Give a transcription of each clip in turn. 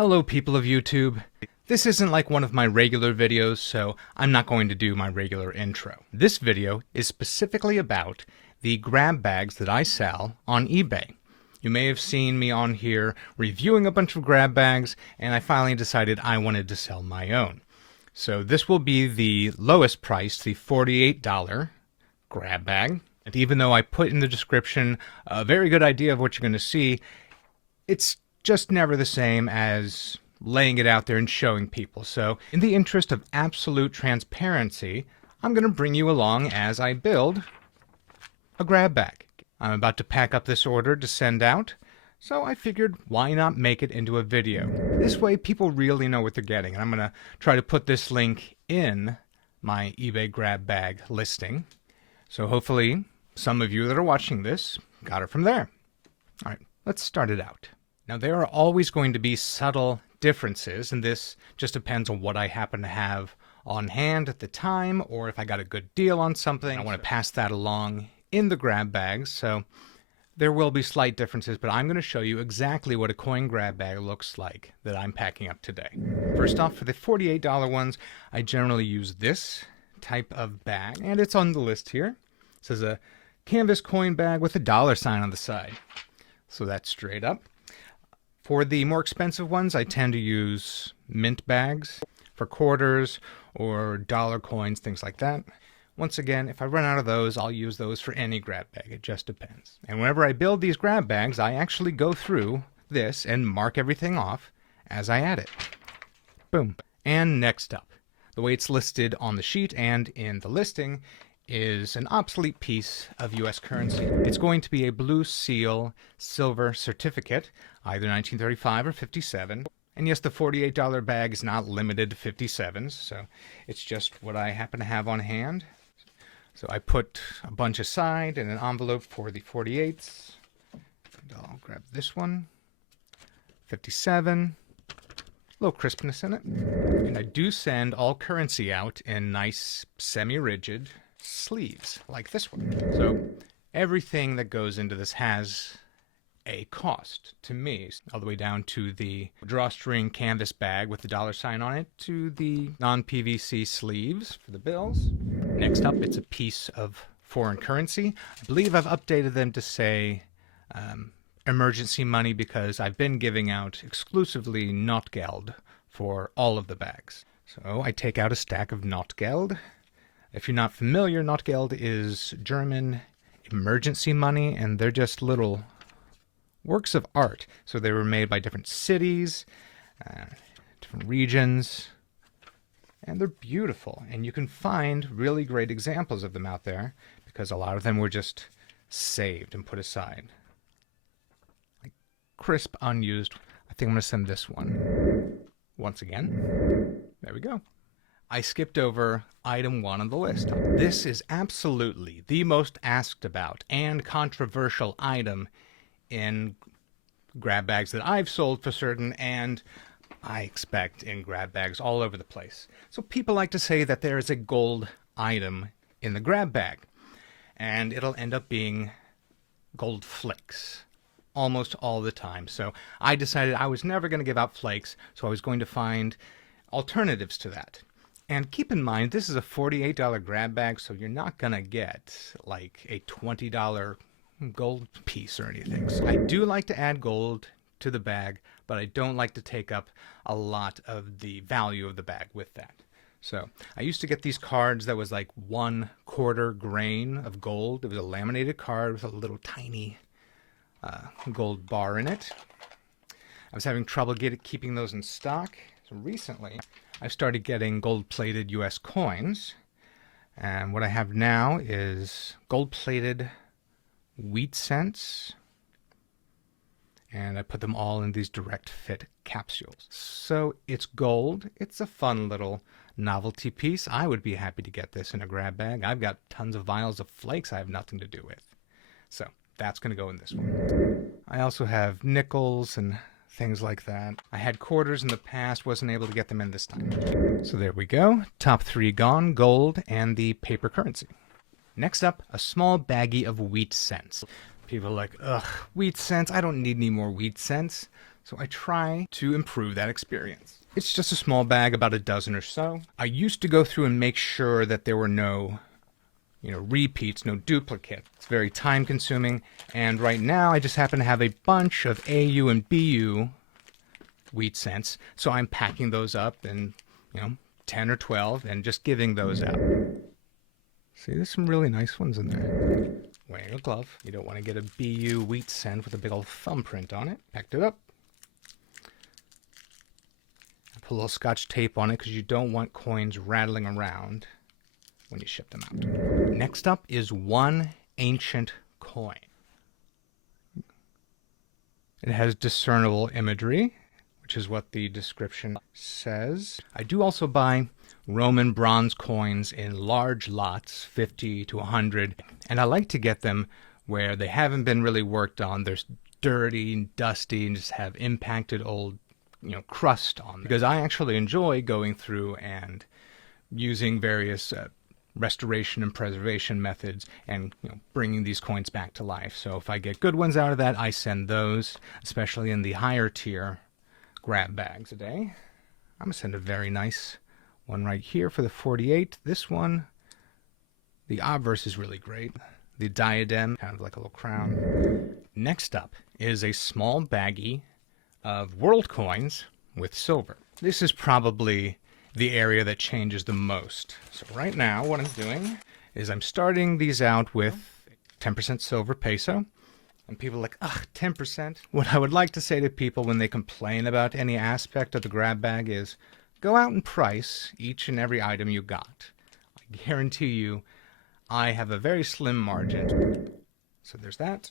Hello people of YouTube. This isn't like one of my regular videos, so I'm not going to do my regular intro. This video is specifically about the grab bags that I sell on eBay. You may have seen me on here reviewing a bunch of grab bags, and I finally decided I wanted to sell my own. So this will be the lowest price, the $48 grab bag. And even though I put in the description a very good idea of what you're going to see, it's just never the same as laying it out there and showing people. So in the interest of absolute transparency, I'm going to bring you along as I build a grab bag. I'm about to pack up this order to send out, so I figured why not make it into a video. This way people really know what they're getting, and I'm going to try to put this link in my eBay grab bag listing. So hopefully some of you that are watching this got it from there. All right, let's start it out. Now, there are always going to be subtle differences, and this just depends on what I happen to have on hand at the time, or if I got a good deal on something. I want to pass that along in the grab bags, so there will be slight differences, but I'm going to show you exactly what a coin grab bag looks like that I'm packing up today. First off, for the $48 ones, I generally use this type of bag, and it's on the list here. It says a canvas coin bag with a $sign on the side, so that's straight up. For the more expensive ones, I tend to use mint bags for quarters or dollar coins, things like that. Once again, if I run out of those, I'll use those for any grab bag. It just depends. And whenever I build these grab bags, I actually go through this and mark everything off as I add it. Boom. And next up, the way it's listed on the sheet and in the listing is an obsolete piece of U.S. currency. It's going to be a Blue Seal silver certificate, either 1935 or 57. And yes, the $48 bag is not limited to 57s, so it's just what I happen to have on hand. So I put a bunch aside in an envelope for the 48s. And I'll grab this one. 57. A little crispness in it. And I do send all currency out in nice semi-rigid sleeves like this one. So everything that goes into this has a cost to me, all the way down to the drawstring canvas bag with the $sign on it, to the non-PVC sleeves for the bills. Next up, it's a piece of foreign currency. I believe I've updated them to say emergency money, because I've been giving out exclusively Notgeld for all of the bags. So I take out a stack of Notgeld. If you're not familiar, Notgeld is German emergency money, and they're just little works of art. So they were made by different cities, different regions, and they're beautiful. And you can find really great examples of them out there, because a lot of them were just saved and put aside. Like crisp, unused. I think I'm going to send this one once again. There we go. I skipped over item 1 on the list. This is absolutely the most asked about and controversial item in grab bags that I've sold for certain, and I expect in grab bags all over the place. So people like to say that there is a gold item in the grab bag, and it'll end up being gold flakes almost all the time. So I decided I was never going to give out flakes, so I was going to find alternatives to that. And keep in mind, this is a $48 grab bag, so you're not going to get like a $20 gold piece or anything. So I do like to add gold to the bag, but I don't like to take up a lot of the value of the bag with that. So I used to get these cards that was like 1/4 grain of gold. It was a laminated card with a little tiny gold bar in it. I was having trouble keeping those in stock. So recently, I've started getting gold-plated U.S. coins, and what I have now is gold-plated wheat cents, and I put them all in these direct fit capsules. So it's gold. It's a fun little novelty piece. I would be happy to get this in a grab bag. I've got tons of vials of flakes I have nothing to do with. So that's going to go in this one. I also have nickels and things like that. I had quarters in the past, wasn't able to get them in this time. So there we go. Top 3 gone, gold and the paper currency. Next up, a small baggie of wheat cents. People are like, ugh, wheat cents? I don't need any more wheat cents. So I try to improve that experience. It's just a small bag, about a dozen or so. I used to go through and make sure that there were no repeats, no duplicates. It's very time consuming. And right now I just happen to have a bunch of AU and BU wheat cents. So I'm packing those up in, 10 or 12 and just giving those out. See, there's some really nice ones in there. Wearing a glove. You don't want to get a BU wheat cent with a big old thumbprint on it. Packed it up. Put a little Scotch tape on it because you don't want coins rattling around when you ship them out. Next up is one ancient coin. It has discernible imagery, which is what the description says. I do also buy Roman bronze coins in large lots, 50 to 100, and I like to get them where they haven't been really worked on. They're dirty and dusty and just have impacted old, crust on them. Because I actually enjoy going through and using various restoration and preservation methods and bringing these coins back to life. So if I get good ones out of that, I send those, especially in the higher tier grab bags a day. I'm going to send a very nice one right here for the 48. This one, the obverse is really great. The diadem, kind of like a little crown. Next up is a small baggie of world coins with silver. This is probably the area that changes the most. So right now what I'm doing is I'm starting these out with 10% silver peso. And people are like, ugh, 10%. What I would like to say to people when they complain about any aspect of the grab bag is go out and price each and every item you got. I guarantee you I have a very slim margin. So there's that.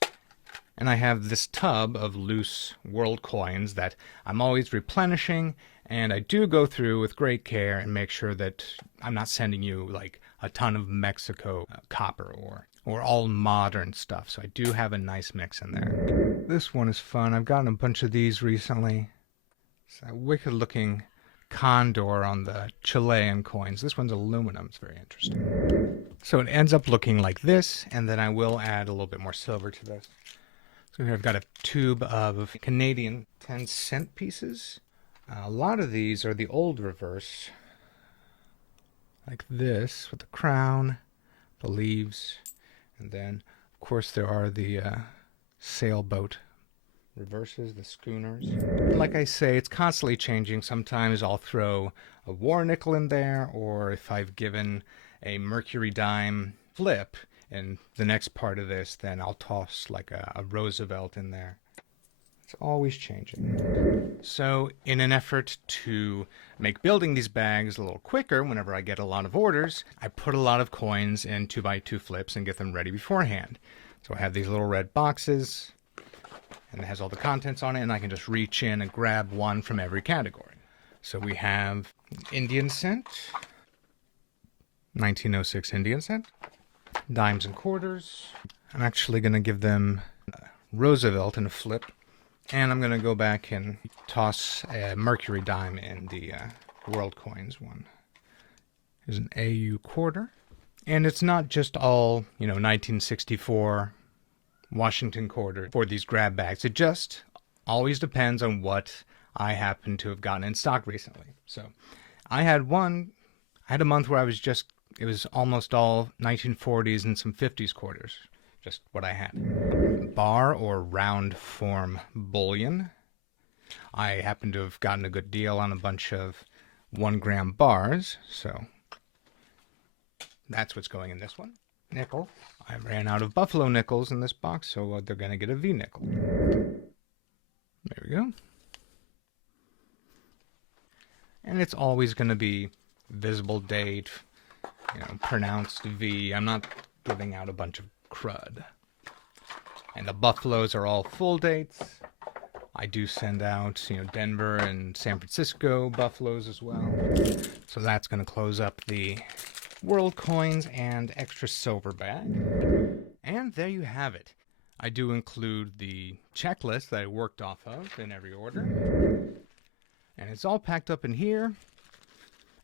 And I have this tub of loose world coins that I'm always replenishing, and I do go through with great care and make sure that I'm not sending you like a ton of Mexico copper or all modern stuff. So I do have a nice mix in there. This one is fun. I've gotten a bunch of these recently. It's a wicked looking condor on the Chilean coins. This one's aluminum. It's very interesting. So it ends up looking like this, and then I will add a little bit more silver to this. So here I've got a tube of Canadian 10-cent pieces. A lot of these are the old reverse, like this, with the crown, the leaves, and then, of course, there are the sailboat reverses, the schooners. Like I say, it's constantly changing. Sometimes I'll throw a war nickel in there, or if I've given a Mercury dime flip in the next part of this, then I'll toss like a Roosevelt in there. It's always changing. So in an effort to make building these bags a little quicker whenever I get a lot of orders, I put a lot of coins in 2x2 flips and get them ready beforehand. So I have these little red boxes, and it has all the contents on it, and I can just reach in and grab one from every category. So we have Indian cent, 1906 Indian cent, dimes and quarters. I'm actually going to give them Roosevelt in a flip. And I'm going to go back and toss a Mercury dime in the world coins one. Here's an AU quarter. And it's not just all, 1964 Washington quarter for these grab bags. It just always depends on what I happen to have gotten in stock recently. So I had a month where it was almost all 1940s and some 50s quarters. Just what I had. Bar or round form bullion. I happen to have gotten a good deal on a bunch of 1 gram bars, so that's what's going in this one. Nickel. I ran out of buffalo nickels in this box, so they're going to get a V nickel. There we go. And it's always going to be visible date, pronounced V. I'm not giving out a bunch of crud. And the buffaloes are all full dates. I do send out, Denver and San Francisco buffaloes as well. So that's going to close up the world coins and extra silver bag. And there you have it. I do include the checklist that I worked off of in every order. And it's all packed up in here.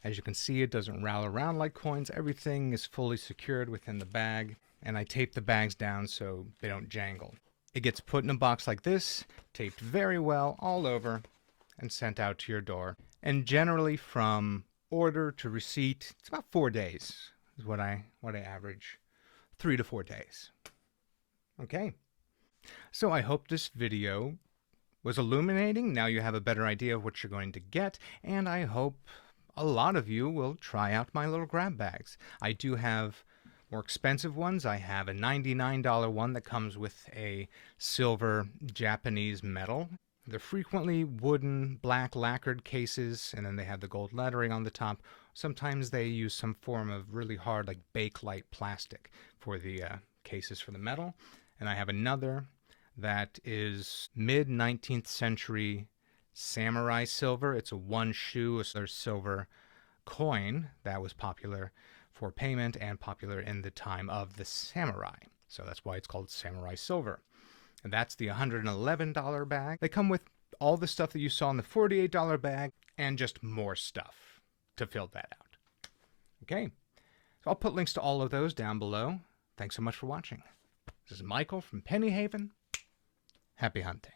As you can see, it doesn't rattle around like coins. Everything is fully secured within the bag. And I tape the bags down so they don't jangle. It gets put in a box like this, taped very well all over, and sent out to your door. And generally from order to receipt, it's about 4 days is what I average. 3 to 4 days. Okay. So I hope this video was illuminating. Now you have a better idea of what you're going to get, and I hope a lot of you will try out my little grab bags. I do have more expensive ones. I have a $99 one that comes with a silver Japanese medal. They're frequently wooden, black lacquered cases, and then they have the gold lettering on the top. Sometimes they use some form of really hard, like Bakelite plastic for the cases for the metal. And I have another that is mid-19th century samurai silver. It's a one shoe, a silver coin that was popular for payment and popular in the time of the samurai. So that's why it's called samurai silver. And that's the $111 bag. They come with all the stuff that you saw in the $48 bag and just more stuff to fill that out. Okay, so I'll put links to all of those down below. Thanks so much for watching. This is Michael from Penny Haven. Happy hunting.